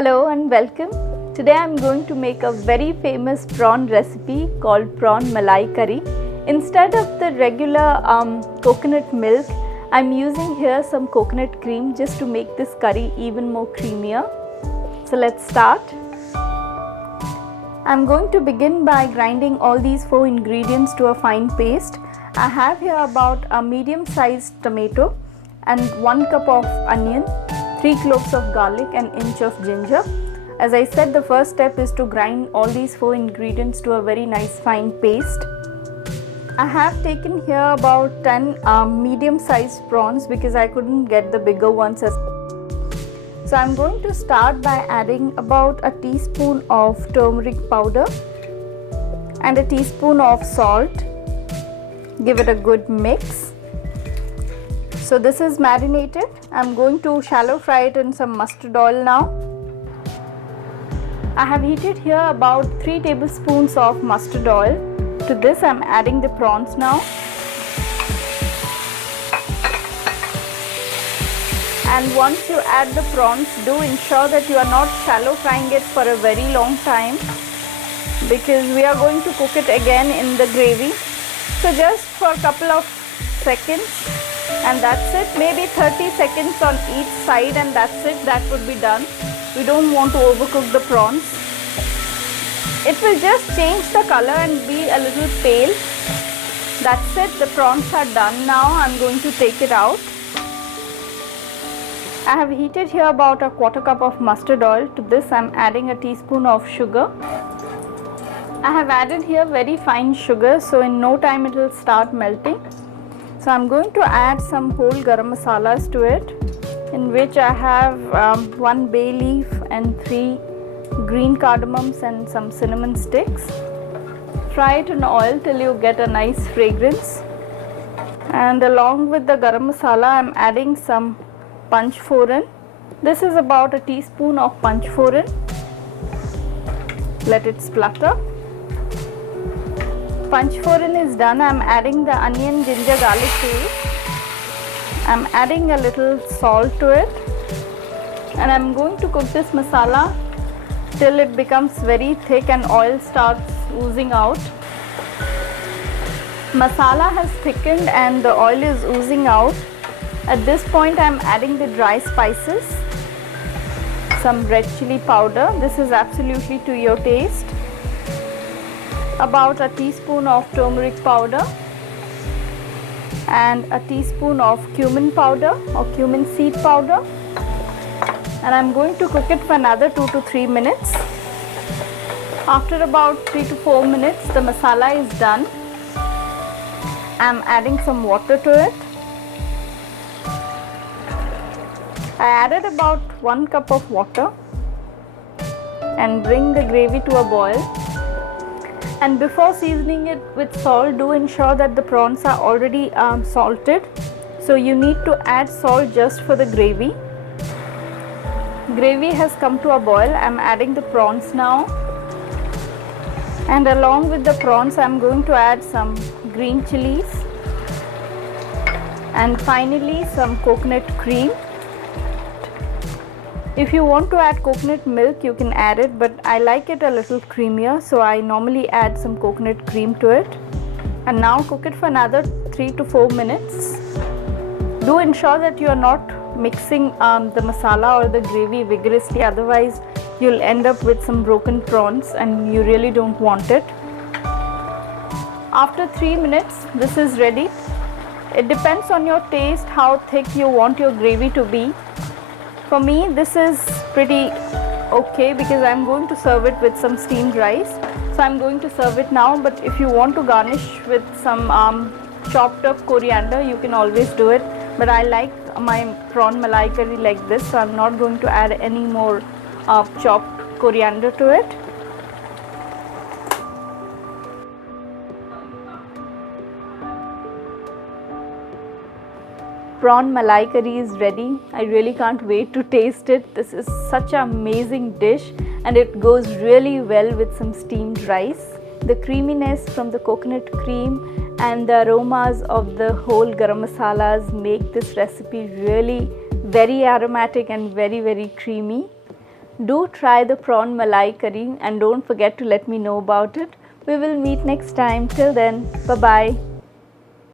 Hello and welcome. Today I am going to make a very famous prawn recipe called Prawn Malai Curry. Instead of the regular coconut milk, I am using here some coconut cream just to make this curry even more creamier. So let's start. I am going to begin by grinding all these 4 ingredients to a fine paste. I have here about a medium sized tomato and 1 cup of onion, 3 cloves of garlic and inch of ginger. As I said, the first step is to grind all these 4 ingredients to a very nice fine paste. I have taken here about 10 medium sized prawns because I couldn't get the bigger ones. So I am going to start by adding about a teaspoon of turmeric powder and a teaspoon of salt. Give it a good mix. So this is marinated. I am going to shallow fry it in some mustard oil now. I have heated here about 3 tablespoons of mustard oil. To this I am adding the prawns now. And once you add the prawns, do ensure that you are not shallow frying it for a very long time because we are going to cook it again in the gravy. So just for a couple of seconds and that's it. Maybe 30 seconds on each side and that's it. That would be done. We don't want to overcook the prawns. It will just change the color and be a little pale. That's it. The prawns are done now. I'm going to take it out. I have heated here about a 1/4 cup of mustard oil. To this I am adding a teaspoon of sugar. I have added here very fine sugar, so in no time it will start melting. So I am going to add some whole garam masalas to it, in which I have 1 bay leaf and 3 green cardamoms and some cinnamon sticks. Fry it in oil till you get a nice fragrance. And along with the garam masala I am adding some panch foran. This is about a teaspoon of panch foran. Let it splutter. Panch foran is done. I am adding the onion, ginger, garlic paste. I am adding a little salt to it. And I am going to cook this masala till it becomes very thick and oil starts oozing out. Masala has thickened and the oil is oozing out. At this point I am adding the dry spices, some red chili powder. This is absolutely to your taste. About a teaspoon of turmeric powder and a teaspoon of cumin powder or cumin seed powder. And I am going to cook it for another 2 to 3 minutes. After about 3 to 4 minutes the masala is done. I am adding some water to it. I added about 1 cup of water and bring the gravy to a boil. And before seasoning it with salt, do ensure that the prawns are already salted. So you need to add salt just for the gravy. Gravy has come to a boil. I am adding the prawns now. And along with the prawns I am going to add some green chilies. And finally some coconut cream. If you want to add coconut milk you can add it, but I like it a little creamier, so I normally add some coconut cream to it. And now cook it for another 3 to 4 minutes. Do ensure that you are not mixing the masala or the gravy vigorously, otherwise you'll end up with some broken prawns and you really don't want it. After 3 minutes this is ready. It depends on your taste how thick you want your gravy to be. For me this is pretty okay because I am going to serve it with some steamed rice. So I am going to serve it now, but if you want to garnish with some chopped up coriander you can always do it. But I like my prawn malai curry like this, so I am not going to add any more chopped coriander to it. Prawn malai curry is ready. I really can't wait to taste it. This is such an amazing dish and it goes really well with some steamed rice. The creaminess from the coconut cream and the aromas of the whole garam masalas make this recipe really very aromatic and very creamy. Do try the prawn malai curry and don't forget to let me know about it. We will meet next time. Till then, bye bye.